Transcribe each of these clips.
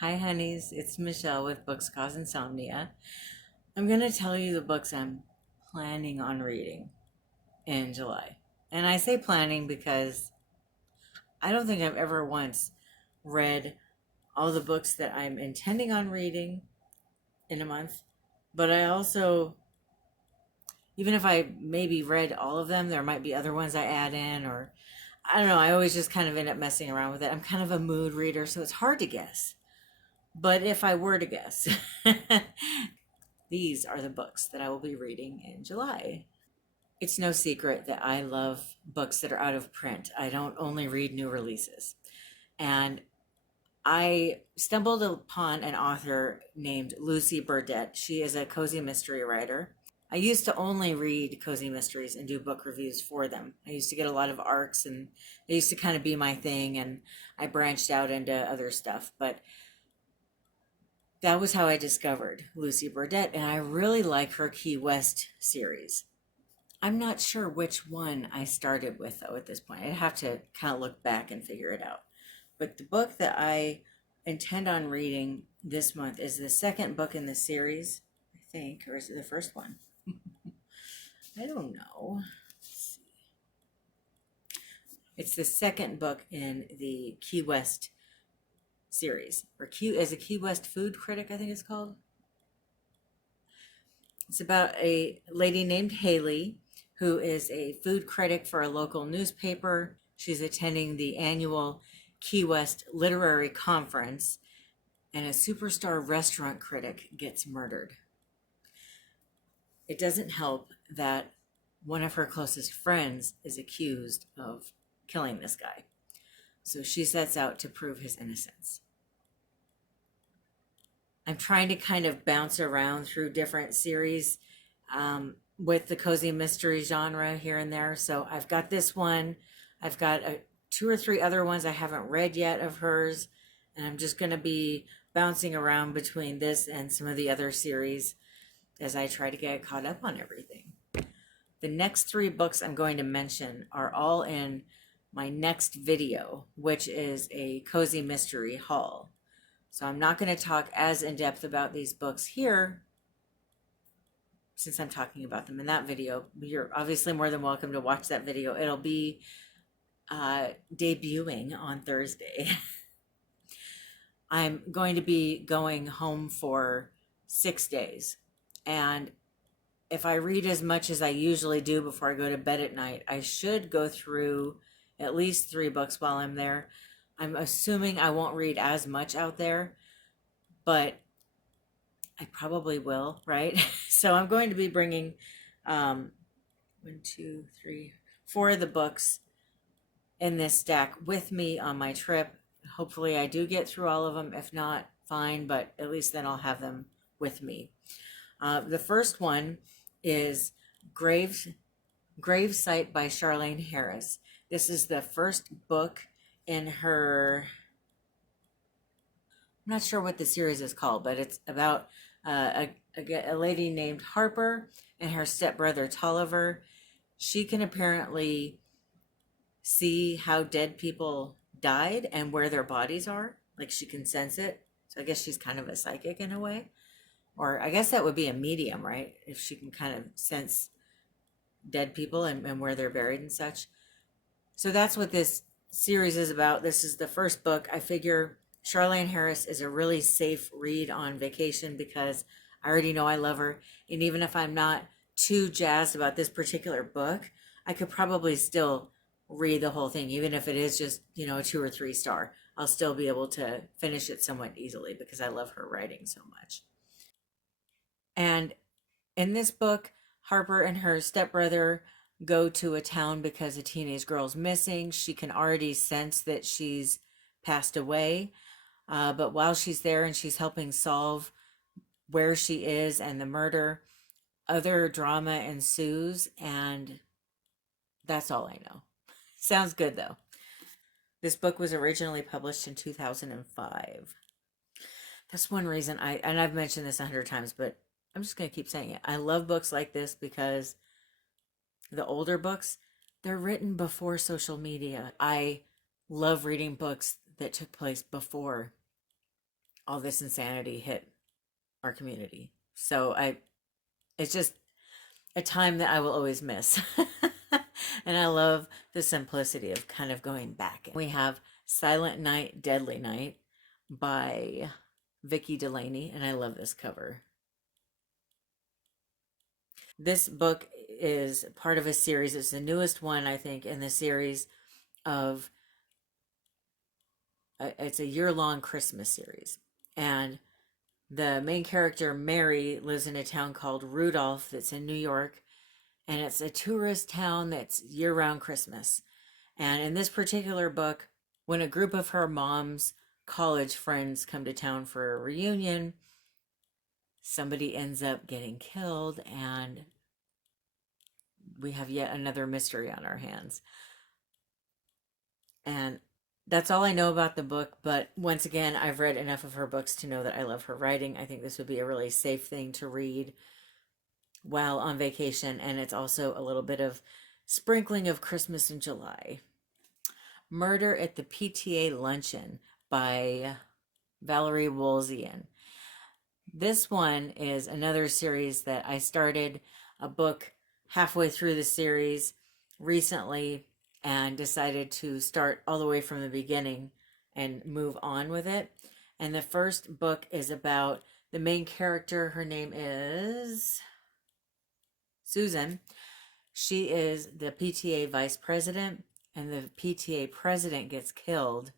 Hi, honeys. It's Michelle with Books Cause Insomnia. I'm going to tell you the books I'm planning on reading in July. And I say planning because I don't think I've ever once read all the books that I'm intending on reading in a month. But I also, even if I maybe read all of them, there might be other ones I add in, or I don't know. I always just kind of end up messing around with it. I'm kind of a mood reader, so it's hard to guess. But if I were to guess, these are the books that I will be reading in July. It's no secret that I love books that are out of print. I don't only read new releases. And I stumbled upon an author named Lucy Burdette. She is a cozy mystery writer. I used to only read cozy mysteries and do book reviews for them. I used to get a lot of arcs, and they used to kind of be my thing, and I branched out into other stuff. But that was how I discovered Lucy Burdette, and I really like her Key West series. I'm not sure which one I started with, though, at this point. I'd have to kind of look back and figure it out. But the book that I intend on reading this month is the second book in the series, I think, or is it the first one? I don't know. It's the second book in the Key West series, or as a Key West food critic, I think it's called. It's about a lady named Haley who is a food critic for a local newspaper. She's attending the annual Key West Literary Conference, and a superstar restaurant critic gets murdered. It doesn't help that one of her closest friends is accused of killing this guy. So she sets out to prove his innocence. I'm trying to kind of bounce around through different series with the cozy mystery genre here and there. So I've got this one. I've got two or three other ones I haven't read yet of hers. And I'm just going to be bouncing around between this and some of the other series as I try to get caught up on everything. The next three books I'm going to mention are all in my next video, which is a cozy mystery haul. So I'm not going to talk as in depth about these books here, since I'm talking about them in that video. You're obviously more than welcome to watch that video. It'll be debuting on Thursday. I'm going to be going home for 6 days. And if I read as much as I usually do before I go to bed at night, I should go through at least 3 books while I'm there. I'm assuming I won't read as much out there, but I probably will, right? So I'm going to be bringing 1, 2, 3, 4 of the books in this stack with me on my trip. Hopefully I do get through all of them. If not, fine, but at least then I'll have them with me. The first one is Gravesite by Charlaine Harris. This is the first book in her, I'm not sure what the series is called, but it's about a lady named Harper and her stepbrother Tolliver. She can apparently see how dead people died and where their bodies are. Like, she can sense it. So I guess she's kind of a psychic in a way. Or I guess that would be a medium, right? If she can kind of sense dead people and where they're buried and such. So that's what this series is about. This is the first book. I figure Charlaine Harris is a really safe read on vacation because I already know I love her. And even if I'm not too jazzed about this particular book, I could probably still read the whole thing, even if it is just, a 2 or 3 star. I'll still be able to finish it somewhat easily because I love her writing so much. And in this book, Harper and her stepbrother go to a town because a teenage girl's missing. She can already sense that she's passed away. But while she's there and she's helping solve where she is and the murder, other drama ensues, and that's all I know. Sounds good, though. This book was originally published in 2005. That's one reason and I've mentioned this 100 times, but I'm just going to keep saying it. I love books like this because the older books, they're written before social media. I love reading books that took place before all this insanity hit our community. So it's just a time that I will always miss. And I love the simplicity of kind of going back. We have Silent Night, Deadly Night by Vicky Delany, and I love this cover. This book is part of a series. It's the newest one, I think, in the series of, it's a year-long Christmas series. And the main character, Mary, lives in a town called Rudolph that's in New York. And it's a tourist town that's year-round Christmas. And in this particular book, when a group of her mom's college friends come to town for a reunion, somebody ends up getting killed, and we have yet another mystery on our hands. And that's all I know about the book, but once again, I've read enough of her books to know that I love her writing. I think this would be a really safe thing to read while on vacation, and it's also a little bit of sprinkling of Christmas in July. Murder at the PTA Luncheon by Valerie Wolzien. This one is another series that I started a book halfway through the series recently and decided to start all the way from the beginning and move on with it. And the first book is about the main character. Her name is Susan. She is the PTA vice president, and the PTA president gets killed.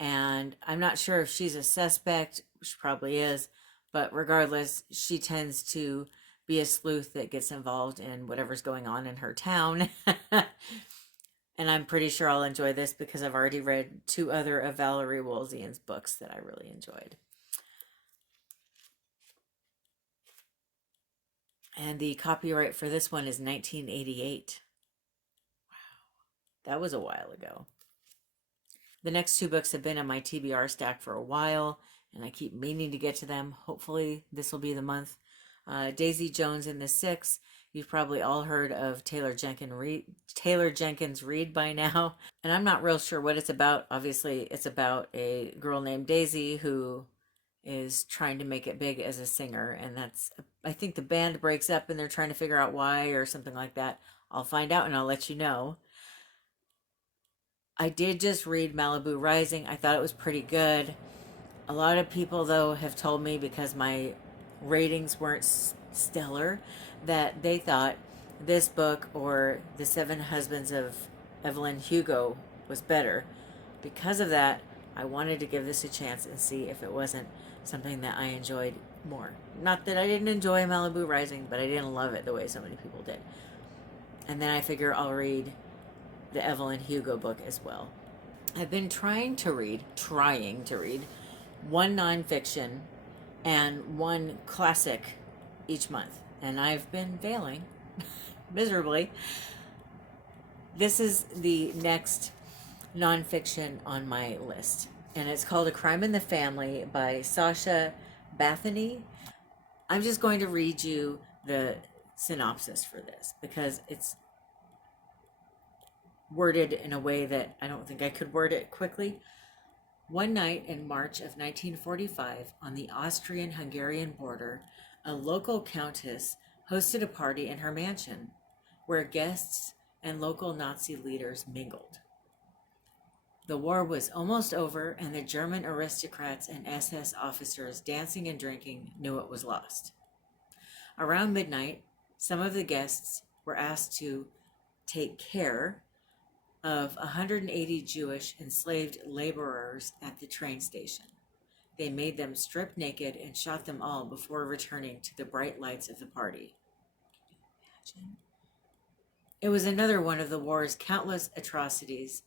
And I'm not sure if she's a suspect. She probably is. But regardless, she tends to be a sleuth that gets involved in whatever's going on in her town. And I'm pretty sure I'll enjoy this because I've already read 2 other of Valerie Wolzien's books that I really enjoyed. And the copyright for this one is 1988. Wow, that was a while ago. The next 2 books have been on my TBR stack for a while, and I keep meaning to get to them. Hopefully this will be the month. Daisy Jones and the Six. You've probably all heard of Taylor Jenkins Reid by now. And I'm not real sure what it's about. Obviously, it's about a girl named Daisy who is trying to make it big as a singer. And I think the band breaks up and they're trying to figure out why or something like that. I'll find out and I'll let you know. I did just read Malibu Rising. I thought it was pretty good. A lot of people, though, have told me, because my ratings weren't stellar, that they thought this book or The 7 Husbands of Evelyn Hugo was better. Because of that, I wanted to give this a chance and see if it wasn't something that I enjoyed more. Not that I didn't enjoy Malibu Rising, but I didn't love it the way so many people did. And then I figure I'll read the Evelyn Hugo book as well. I've been trying to read 1 nonfiction and 1 classic each month, and I've been failing miserably. This is the next nonfiction on my list, and it's called A Crime in the Family by Sacha, Batthyany. I'm just going to read you the synopsis for this because it's worded in a way that I don't think I could word it quickly. One night in March of 1945, on the Austrian-Hungarian border, a local countess hosted a party in her mansion, where guests and local Nazi leaders mingled. The war was almost over, and the German aristocrats and SS officers dancing and drinking knew it was lost. Around midnight, some of the guests were asked to take care of 180 Jewish enslaved laborers at the train station. They made them strip naked and shot them all before returning to the bright lights of the party. Can you imagine? It was another one of the war's countless atrocities,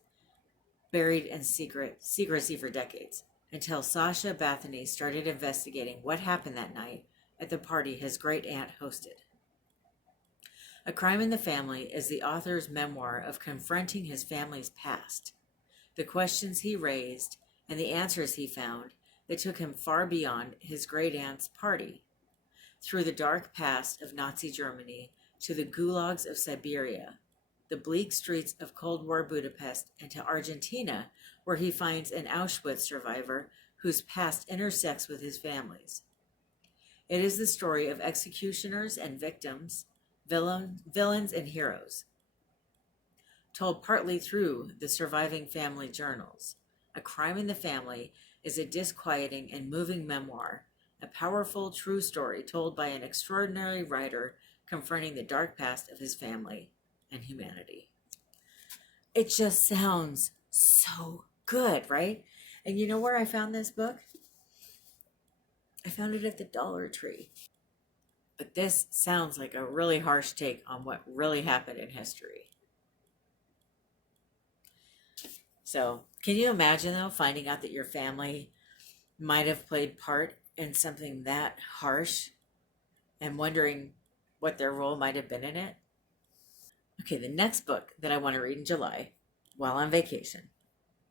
buried in secrecy for decades, until Sacha Batthyany started investigating what happened that night at the party his great-aunt hosted. A Crime in the Family is the author's memoir of confronting his family's past, the questions he raised, and the answers he found that took him far beyond his great-aunt's party, through the dark past of Nazi Germany to the gulags of Siberia, the bleak streets of Cold War Budapest, and to Argentina, where he finds an Auschwitz survivor whose past intersects with his family's. It is the story of executioners and victims, villains and heroes, told partly through the surviving family journals. A Crime in the Family is a disquieting and moving memoir, a powerful, true story told by an extraordinary writer confronting the dark past of his family and humanity. It just sounds so good, right? And you know where I found this book? I found it at the Dollar Tree. But this sounds like a really harsh take on what really happened in history. So, can you imagine, though, finding out that your family might have played part in something that harsh and wondering what their role might have been in it? Okay, the next book that I want to read in July while on vacation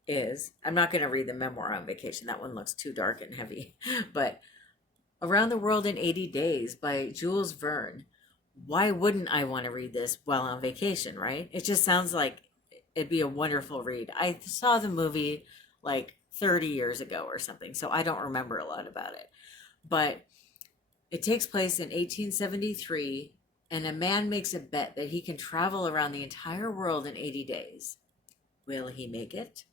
is, I'm not going to read the memoir on vacation. That one looks too dark and heavy. But Around the World in 80 Days by Jules Verne. Why wouldn't I want to read this while on vacation, right? It just sounds like it'd be a wonderful read. I saw the movie like 30 years ago or something, so I don't remember a lot about it. But it takes place in 1873, and a man makes a bet that he can travel around the entire world in 80 days. Will he make it?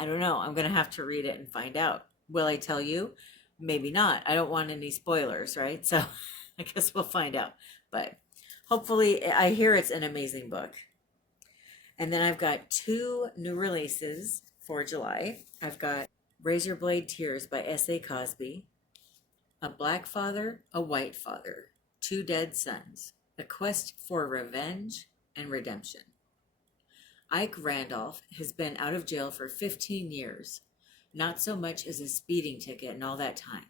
I don't know. I'm going to have to read it and find out. Will I tell you? Maybe not. I don't want any spoilers, right? So I guess we'll find out. But hopefully, I hear it's an amazing book. And then I've got 2 new releases for July. I've got Razorblade Tears by S.A. Cosby, A Black Father, a White Father, 2 Dead Sons, A Quest for Revenge and Redemption. Ike Randolph has been out of jail for 15 years, not so much as a speeding ticket in all that time.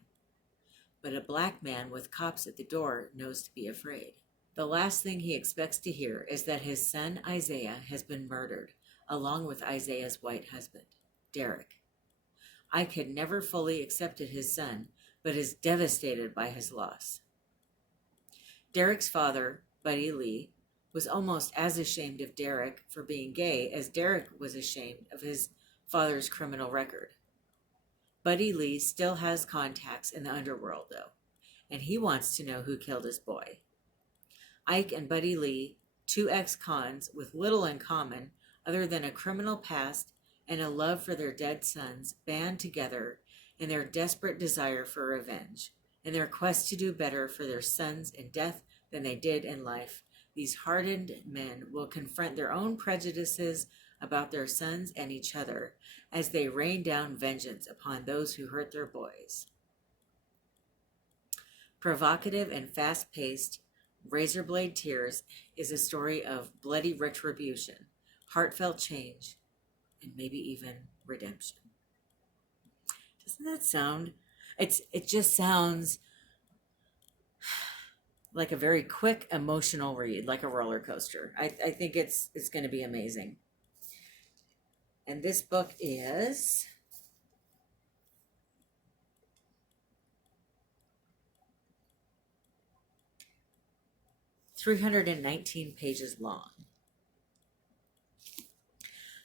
But a black man with cops at the door knows to be afraid. The last thing he expects to hear is that his son Isaiah has been murdered, along with Isaiah's white husband, Derek. Ike had never fully accepted his son, but is devastated by his loss. Derek's father, Buddy Lee, was almost as ashamed of Derek for being gay as Derek was ashamed of his father's criminal record. Buddy Lee still has contacts in the underworld, though, and he wants to know who killed his boy. Ike and Buddy Lee, 2 ex-cons with little in common other than a criminal past and a love for their dead sons, band together in their desperate desire for revenge, in their quest to do better for their sons in death than they did in life. These hardened men will confront their own prejudices about their sons and each other as they rain down vengeance upon those who hurt their boys. Provocative and fast-paced, Razorblade Tears is a story of bloody retribution, heartfelt change, and maybe even redemption. Doesn't that sound? It just sounds like a very quick, emotional read, like a roller coaster. I think it's going to be amazing. And this book is .319 pages long.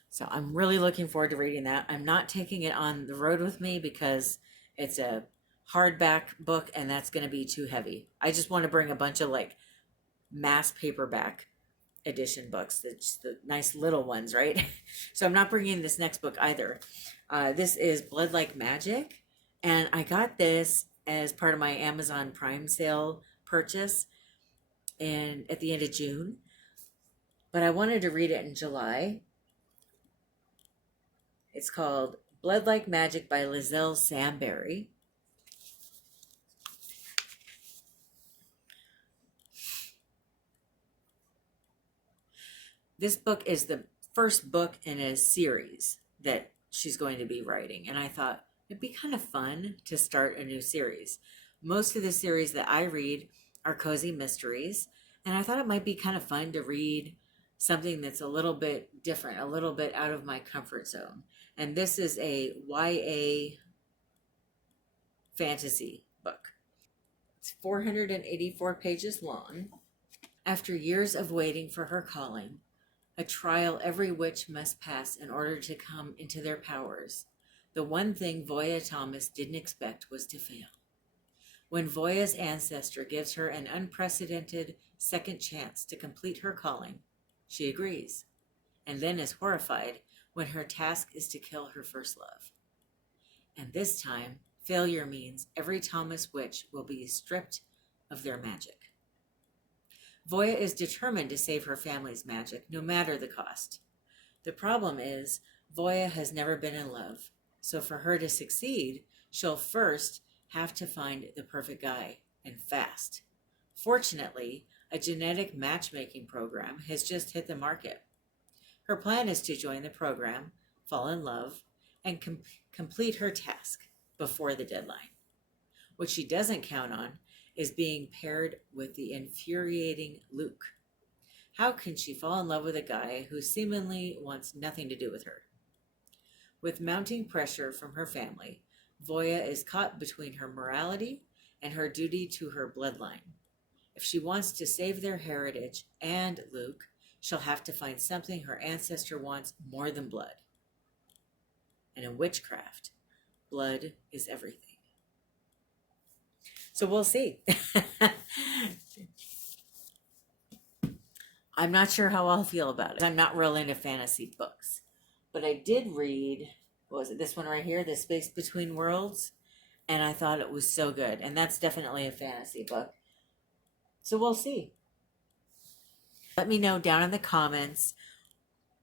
So I'm really looking forward to reading that. I'm not taking it on the road with me because it's a hardback book and that's going to be too heavy. I just want to bring a bunch of like mass paperback edition books, the nice little ones, right? So I'm not bringing this next book either. This is Blood Like Magic, and I got this as part of my Amazon Prime sale purchase and at the end of June, but I wanted to read it in July. It's called Blood Like Magic by Liselle Sambury. This book is the first book in a series that she's going to be writing, and I thought it'd be kind of fun to start a new series. Most of the series that I read are cozy mysteries, and I thought it might be kind of fun to read something that's a little bit different, a little bit out of my comfort zone. And this is a YA fantasy book. It's 484 pages long. After years of waiting for her calling, a trial every witch must pass in order to come into their powers, The one thing Voya Thomas didn't expect was to fail. When Voya's ancestor gives her an unprecedented second chance to complete her calling, she agrees, and then is horrified when her task is to kill her first love. And this time, failure means every Thomas witch will be stripped of their magic. Voya is determined to save her family's magic, no matter the cost. The problem is, Voya has never been in love, so for her to succeed, she'll first have to find the perfect guy, and fast. Fortunately, a genetic matchmaking program has just hit the market. Her plan is to join the program, fall in love, and complete her task before the deadline. What she doesn't count on is being paired with the infuriating Luke. How can she fall in love with a guy who seemingly wants nothing to do with her? With mounting pressure from her family, Voya is caught between her morality and her duty to her bloodline. If she wants to save their heritage and Luke, she'll have to find something her ancestor wants more than blood. And in witchcraft, blood is everything. So we'll see. I'm not sure how I'll feel about it. I'm not real into fantasy books. But I did read, what was it, this one right here, The Space Between Worlds? And I thought it was so good. And that's definitely a fantasy book. So we'll see. Let me know down in the comments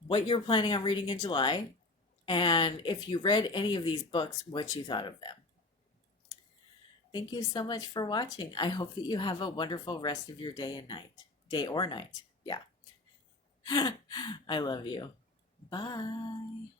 what you're planning on reading in July. And if you read any of these books, what you thought of them. Thank you so much for watching. I hope that you have a wonderful rest of your day and night. Day or night. Yeah. I love you. Bye.